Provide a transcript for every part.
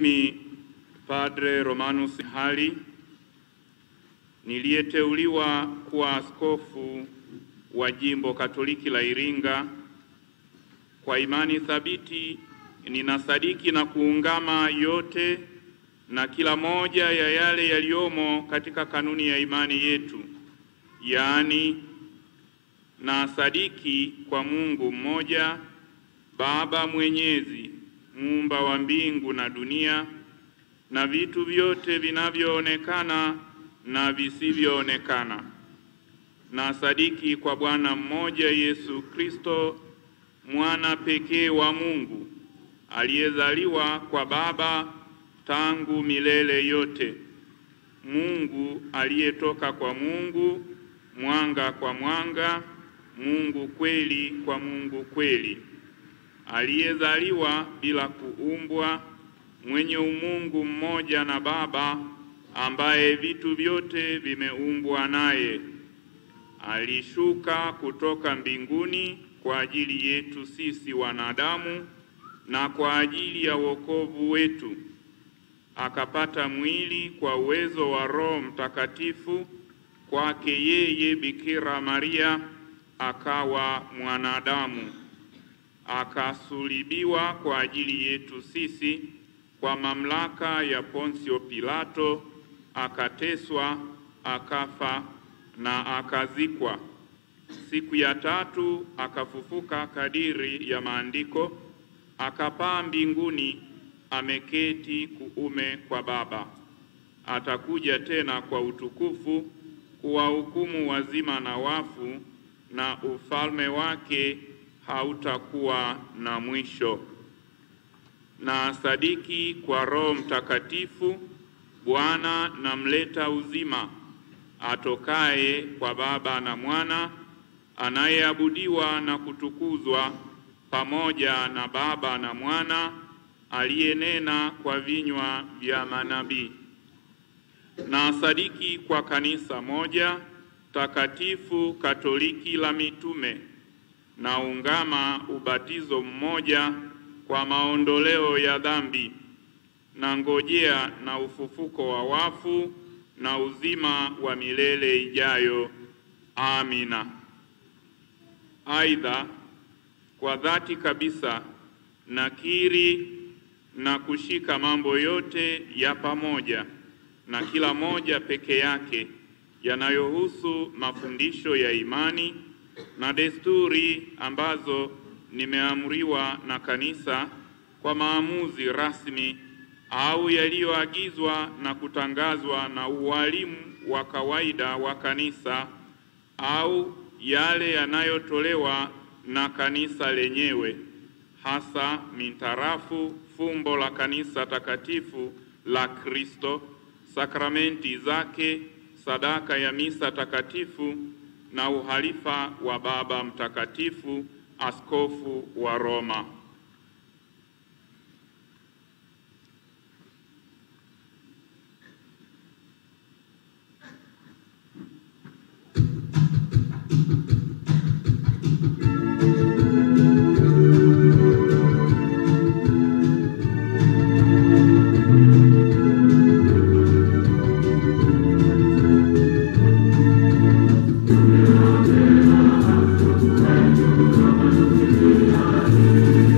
Mimi Padre Romanus Hali niliyeteuliwa kuwa askofu wa Jimbo Katoliki la Iringa, kwa imani thabiti ninasadiki na kuungama yote na kila moja ya yale yaliyomo katika kanuni ya imani yetu, yaani nasadiki kwa Mungu mmoja, Baba Mwenyezi, muumba wa mbingu na dunia na vitu vyote vinavyoonekana na visivyoonekana. Nasadiki kwa Bwana mmoja Yesu Kristo, mwana pekee wa Mungu, aliyezaliwa kwa Baba tangu milele yote, Mungu aliyetoka kwa Mungu, mwanga kwa mwanga, Mungu kweli kwa Mungu kweli, aliyezaliwa bila kuumbwa, mwenye umungu mmoja na Baba, ambaye vitu vyote vimeumbwa naye. Alishuka kutoka mbinguni kwa ajili yetu sisi wanadamu na kwa ajili ya wokovu wetu. Akapata mwili kwa uwezo wa Roho Mtakatifu, kwake yeye Bikira Maria akawa mwanadamu. Akasulubiwa kwa ajili yetu sisi kwa mamlaka ya Ponsio Pilato, akateswa, akafa na akazikwa. Siku ya tatu akafufuka kadiri ya maandiko, akapaa mbinguni, ameketi kuume kwa Baba. Atakuja tena kwa utukufu kuwahukumu wazima na wafu, na ufalme wake hautakuwa na mwisho. Na sadiki kwa Roho Mtakatifu, Bwana na mleta uzima, atokaye kwa Baba na Mwana, anayeabudiwa na kutukuzwa pamoja na Baba na Mwana, aliyenena kwa vinywa vya manabii. Na sadiki kwa kanisa moja takatifu Katoliki la mitume, na ungama ubatizo mmoja kwa maondoleo ya dhambi, na ngojea na ufufuko wa wafu na uzima wa milele ijayo. Amina. Aidha, kwa dhati kabisa nakiri na kushika mambo yote ya pamoja na kila moja peke yake yanayohusu mafundisho ya imani na desturi ambazo nimeamriwa na kanisa kwa maamuzi rasmi au yaliyoagizwa na kutangazwa na ualimu wa kawaida wa kanisa au yale yanayotolewa na kanisa lenyewe, hasa mintarafu fumbo la kanisa takatifu la Kristo, sakramenti zake, sadaka ya misa takatifu na uhalifa wa Baba Mtakatifu, askofu wa Roma. Amen.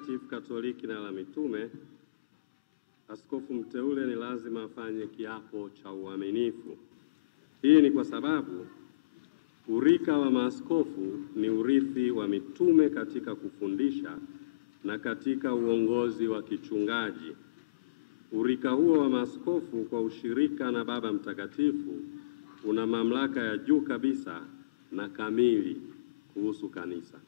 Takatifu Katoliki na la mitume, askofu mteule ni lazima afanye kiapo cha uaminifu. Hii ni kwa sababu urika wa maaskofu ni urithi wa mitume katika kufundisha na katika uongozi wa kichungaji. Urika huo wa maaskofu kwa ushirika na Baba Mtakatifu una mamlaka ya juu kabisa na kamili kuhusu kanisa.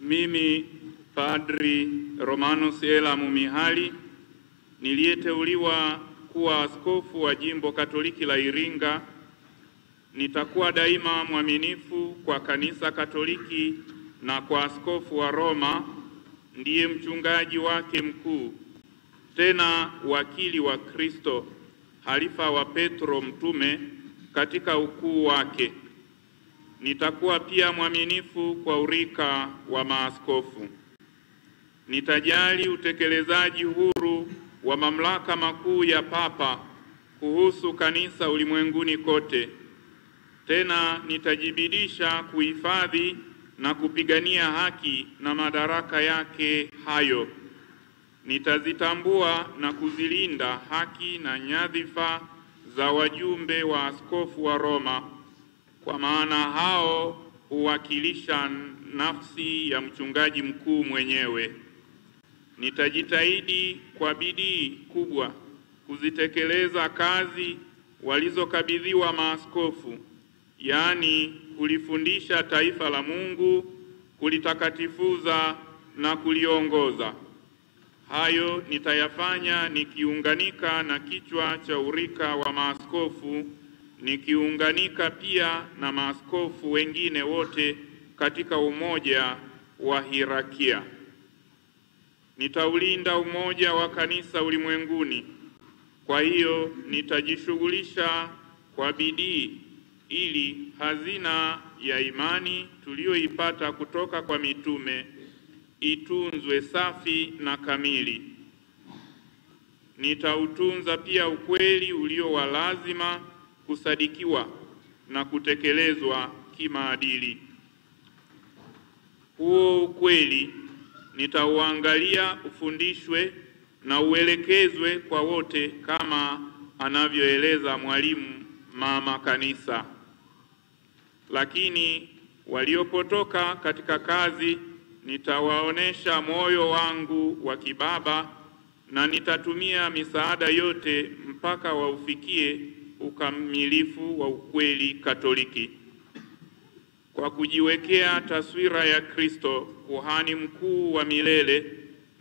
Mimi Padri Romanus Elamu Mihali niliyeteuliwa kuwa askofu wa Jimbo Katoliki la Iringa, nitakuwa daima mwaminifu kwa Kanisa Katoliki na kwa askofu wa Roma ndiye mchungaji wake mkuu, tena wakili wa Kristo, halifa wa Petro mtume katika ukuu wake. Nitakuwa pia mwaminifu kwa urika wa maaskofu. Nitajali utekelezaji huru wa mamlaka makuu ya Papa kuhusu kanisa ulimwenguni kote. Tena nitajibidisha kuhifadhi na kupigania haki na madaraka yake hayo. Nitazitambua na kuzilinda haki na nyadhifa za wajumbe wa askofu wa Roma, kwa maana hao huwakilisha nafsi ya mchungaji mkuu mwenyewe. Nitajitahidi kwa bidii kubwa kuzitekeleza kazi walizokabidhiwa maaskofu, yaani kulifundisha taifa la Mungu, kulitakatifuza na kuliongoza. Hayo nitayafanya nikiunganika na kichwa cha urika wa maaskofu, nikiunganika pia na maaskofu wengine wote katika umoja wa hierarkia. Nitaulinda umoja wa kanisa ulimwenguni. Kwa hiyo nitajishughulisha kwa bidii ili hazina ya imani tuliyoipata kutoka kwa mitume itunzwe safi na kamili. Nitautunza pia ukweli ulio wa lazima kusadikiwa na kutekelezwa kimaadili. Huo ukweli nitauangalia ufundishwe na uelekezwe kwa wote kama anavyoeleza mwalimu mama kanisa. Lakini waliopotoka katika kazi nitawaonesha moyo wangu wa kibaba, na nitatumia misaada yote mpaka waufikie ukamilifu wa ukweli Katoliki. Kwa kujiwekea taswira ya Kristo, kuhani mkuu wa milele,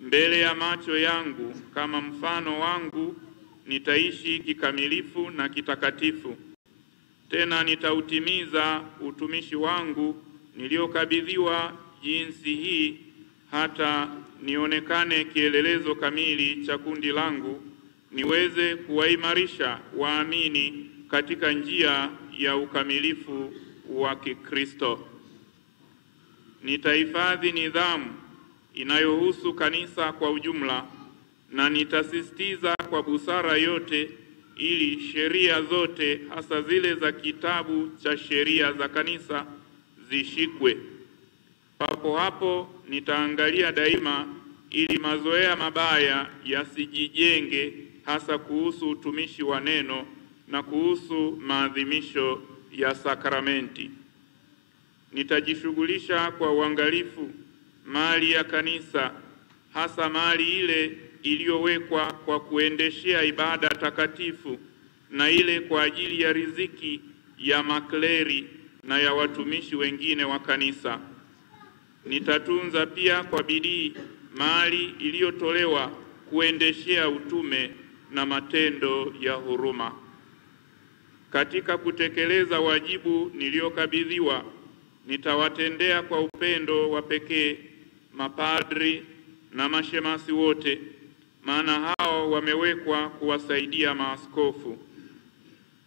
mbele ya macho yangu kama mfano wangu, nitaishi kikamilifu na kitakatifu. Tena nitautimiza utumishi wangu niliokabidhiwa jinsi hii, hata nionekane kielelezo kamili cha kundi langu, niweze kuwaimarisha waamini katika njia ya ukamilifu wa Kikristo. Nitahifadhi nidhamu inayohusu kanisa kwa ujumla, na nitasisitiza kwa busara yote ili sheria zote, hasa zile za kitabu cha sheria za kanisa, zishikwe. Papo hapo nitaangalia daima ili mazoea mabaya yasijijenge, hasa kuhusu utumishi wa neno na kuhusu maadhimisho ya sakramenti. Nitajishughulisha kwa uangalifu mali ya kanisa, hasa mali ile iliyowekwa kwa kuendeshea ibada takatifu na ile kwa ajili ya riziki ya makleri na ya watumishi wengine wa kanisa. Nitatunza pia kwa bidii mali iliyotolewa kuendeshea utume na matendo ya huruma. Katika kutekeleza wajibu niliokabidhiwa, nitawatendea kwa upendo wa pekee mapadri na mashemasi wote, maana hao wamewekwa kuwasaidia maaskofu.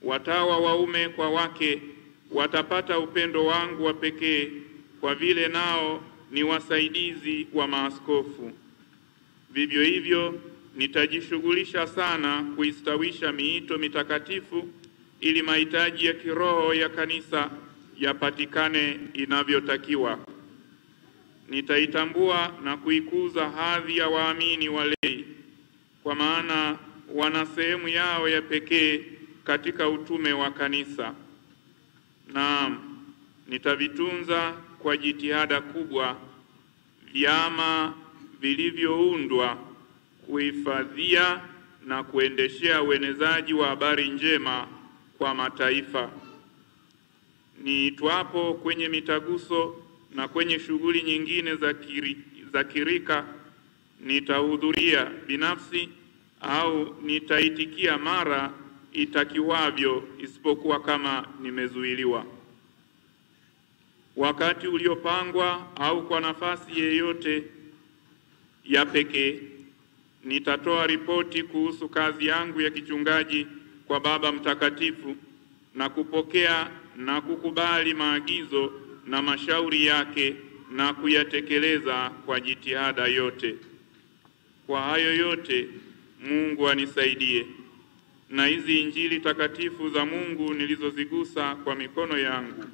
Watawa waume kwa wake watapata upendo wangu wa pekee, kwa vile nao ni wasaidizi wa maaskofu. Vivyo hivyo, nitajishughulisha sana kuistawisha miito mitakatifu ili mahitaji ya kiroho ya kanisa yapatikane inavyotakiwa. Nitaitambua na kuikuza hadhi ya waamini walei, kwa maana wana sehemu yao ya pekee katika utume wa kanisa. Naam, nitavitunza kwa jitihada kubwa vyama vilivyoundwa kuhifadhia na kuendeshea uenezaji wa habari njema kwa mataifa. Niitwapo kwenye mitaguso na kwenye shughuli nyingine za kirika, nitahudhuria binafsi au nitaitikia mara itakiwavyo, isipokuwa kama nimezuiliwa. Wakati uliopangwa au kwa nafasi yeyote ya pekee, nitatoa ripoti kuhusu kazi yangu ya kichungaji kwa Baba Mtakatifu na kupokea na kukubali maagizo na mashauri yake na kuyatekeleza kwa jitihada yote. Kwa hayo yote, Mungu anisaidie, na hizi Injili takatifu za Mungu nilizozigusa kwa mikono yangu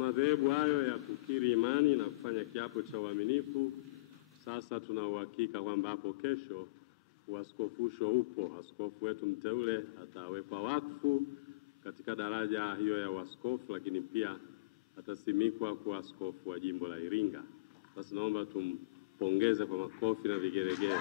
madhehebu hayo ya kukiri imani na kufanya kiapo cha uaminifu, sasa tuna uhakika kwamba hapo kesho uaskofusho upo. Askofu wetu mteule atawekwa wakfu katika daraja hiyo ya uaskofu, lakini pia atasimikwa kuwa askofu wa jimbo la Iringa. Sasa naomba tumpongeze kwa makofi na vigelegele.